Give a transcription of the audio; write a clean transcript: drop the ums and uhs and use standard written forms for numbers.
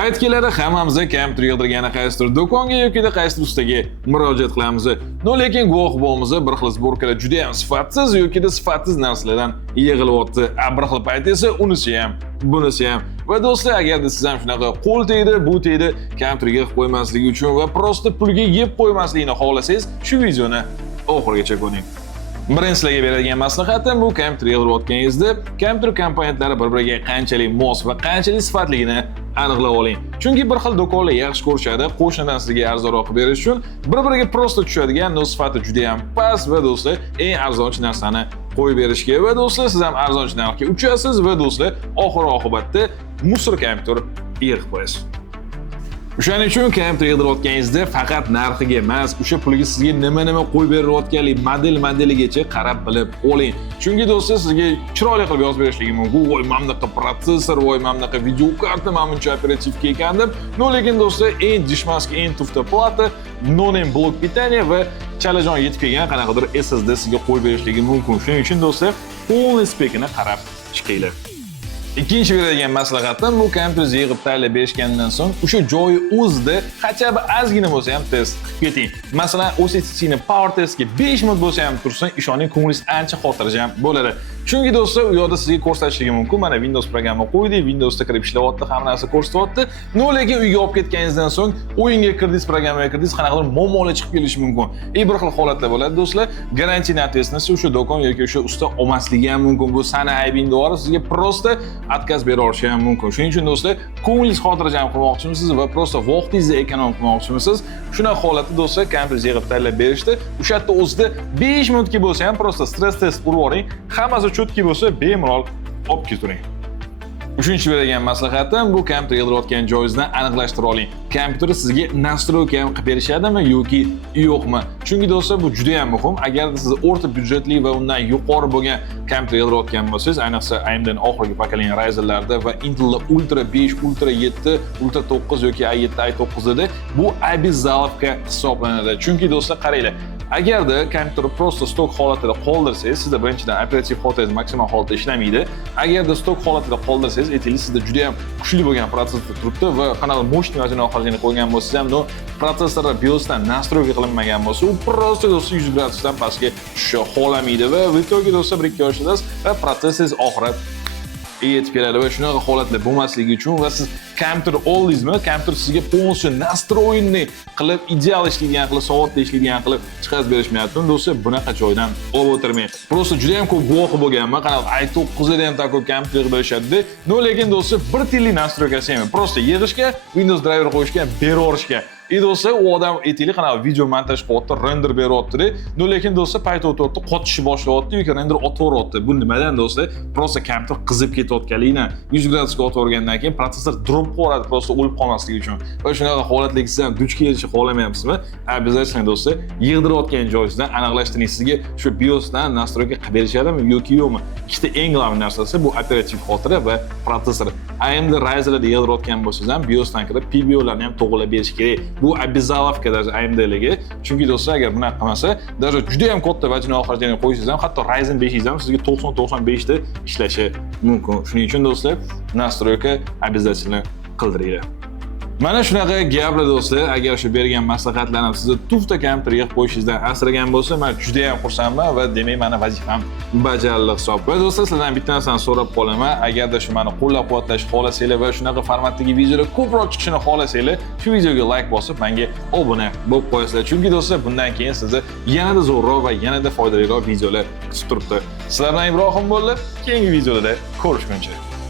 Payt keladi, hammamiz kompyuter yig'dirgani qaysidir do'konga yoki qaysidir ustaga murojaat qilamiz. Lekin guvoh bo'lamiz, bir xil sborkalar juda ham sifatsiz yoki sifatsiz narsalardan yig'ilyapti. Bir xil payt esa unisi ham, bunisi ham. Va do'stlar, agar siz ham shunaqa qo'l tegdi, bu tegdi, kompyuterga yig'ib qo'ymasligi uchun va prosta pulga yeb qo'ymaslikni xohlasangiz, shu videoni oxirigacha ko'ring. Birinchi sizlarga beradigan maslahatim bu kompyuter yig'dirayotganingizda kompyuter komponentlari bir-biriga qanchalik mos va qanchalik sifatligini aniqlab oling. Chunki bir xil do'konlar yaxshi ko'rishadi, qo'shnidan sizga arzonroq berish uchun bir-biriga prosta tushadigan sifati juda ham past va do'stlar, eng arzonchi narsani qo'yib berishga va do'stlar, siz ham arzonchi narxga uchasiz va do'stlar, oxir-oqibatda musor kompyuter yig'ib qo'yasiz. O'shaning uchun kompyuter yig'dirayotganingizda faqat narxiga emas, o'sha pulga sizga nima qo'yib berayotganlik modeligacha qarab bilib oling. Chunki do'stlar, sizga chiroyli qilib yozib berishligi mumkin. Voy, mana bunaqa protsessor, voy, mana bunaqa video karta, mana buncha operativka ekan deb. Lekin do'stlar, eng dishmaski, eng tufta plata, non-name blok pitaniya va chalajon yetib kelgan qanaqadir SSD sizga qo'yib berishligi mumkin. Shuning uchun do'stlar, polniy spekini qarab chiqinglar. Ikkinchi beradigan maslahatim bu kompyuter yig'ib tayyorlab berishgandan so'ng o'sha joyi o'zida qachon ozgina bo'lsa ham test qilib keting. Masalan, OCTC'ni power testga 5 minut bo'lsa ham tursin, ishoning, ko'nglingiz ancha xotirjam bo'ladi. Chunki do'stlar, u yoqda sizga ko'rsatishligi mumkin. Mana Windows programma qo'ydik, Windowsda kirib ishlayapti, hamma narsa ko'rsatyapti. Lekin uyga olib ketganingizdan so'ng o'yinga kirdingiz, programmaga kirdingiz, qanaqadir muammolar chiqib kelishi mumkin. Bir xil holatlar bo'ladi do'stlar. Garantiya testni o'sha do'kon yoki o'sha usta olmasligi ham mumkin. Bu sana aybingni olib sizga prosta отказ bera olishi ham mumkin. Shuning uchun do'stlar, ko'nglingiz xotirjam qilmoqchimisiz va prosta vaqtingizni ekonom qilmoqchimisiz? Shunaqa holatda do'stlar, kompyuter yig'ib tayyorlab berishdi. O'sha yerda o'zida 5 minutga bo'lsa ham prosta stress test urib oling. Hammasi chotki bo'lsa, bemalol olib ketavering. Uchinchi beradigan maslahatim bu kompyuter yig'dirayotgan joyingizdan aniqlashtira oling. Kompyuter sizga nastroyka ham qilib berishadimi yoki yo'qmi? Chunki do'stlar, bu juda ham muhim. Agar siz o'rta byudjetli va undan yuqori bo'lgan kompyuter yig'dirayotgan bo'lsangiz, ayniqsa AMD'ning oxirgi pokoleniya Ryzen'larda va Intel Ultra 5, Ultra 7, Ultra 9 yoki i7, i9 da bu обязаловка hisoblanadi. Chunki do'stlar, qaranglar, agarda kompyuterni prosta stok holatida qoldirsangiz, sizda birinchidan operativ xotirangiz maksimal holatda ishlamaydi. Agarda stok holatida qoldirsangiz, aytaylik, sizda juda ham kuchli bo'lgan protsessor turibdi va qanaqa mo'shni vazini oxirgina qo'ygan bo'lsangiz ham, protsessorlar BIOSdan nastroyka qilinmagan bo'lsa, u prosta do'stlar 100 gradusdan pastga tusha xolamaydi va в итоге do'stlar 1-2 oy ishlatasiz va protsessoringiz oxirat yetib keladi va shunaqa holatlar bo'lmasligi uchun va siz kompyuter oldingizmi, kompyuter sizga полностью nastroyni qilib, ideal ishlaydigan qilib, soatda ishlaydigan qilib chiqarib berishmayapti. Do'stlar, bunaqa joydan olib o'tirmang. Prosta juda ham ko'p guvohi bo'lganman, qanaqa i9 da ham tako kompyuter berishadi. Lekin do'stlar, bir tilli nastroykasi ham, prosta yig'ishga, Windows driver qo'yishga, beraverishga. Do'stlar, u odam aytaylik, qanaqa video montaj qilyapti, render beryapti-da. Lekin do'stlar, payt o'tyapti, qotishni boshlayapti yoki render otaveryapti. Bu nimadan do'stlar? Prosta kompyuter qizib ketayotganligini 100 gradusga otavergandan keyin protsessor drop qiladi, prosta o'lib qolmasligi uchun. Va shunaqa holatlarga siz ham duch kelishni xohlamayapsizmi? Обязательно do'stlar, yig'dirayotgan joyingizdan aniqlashtiring. Sizga shu BIOSdan nastroyka qilib berishadimi yoki yo'qmi? Ikkita eng global narsasi bu operativ xotira va protsessor. AMD Ryzen'da yig'dirayotgan bo'lsangiz ham BIOSdan kirib PBO'larni ham to'g'rilab berish kerak. Bu обязаловка даже AMD'larga. Chunki do'stlar, agar bunaqa qilmasa, даже juda ham katta vajni oxirida qo'yishingiz ham, hatto Ryzen 5 ham sizga 90-95 da ishlashi mumkin. Shuning uchun do'stlar, nastroyka обязательно qildiringlar. Mana shunaqa gaplar do'stlar. Agar shu bergan maslahatlarim sizni tufta kompyuter yig'ib qo'yishingizdan asragan bo'lsa, men juda ham xursandman va demak, meni vazifam bajarildi hisob. Va do'stlar, sizlardan bitta narsani so'rab qolaman. Agarda shu meni qo'llab-quvvatlashni xohlasanglar va shunaqa formatdagi videolar ko'proq chiqishini xohlasanglar, shu videoga like bosib, menga obuna bo'lib qo'yasizlar. Chunki do'stlar, bundan keyin sizni yanada zo'rroq va yanada foydaliroq videolar kutib turibdi. Sizlardan Ibrohim bo'ldi. Keyingi videolarda ko'rishguncha.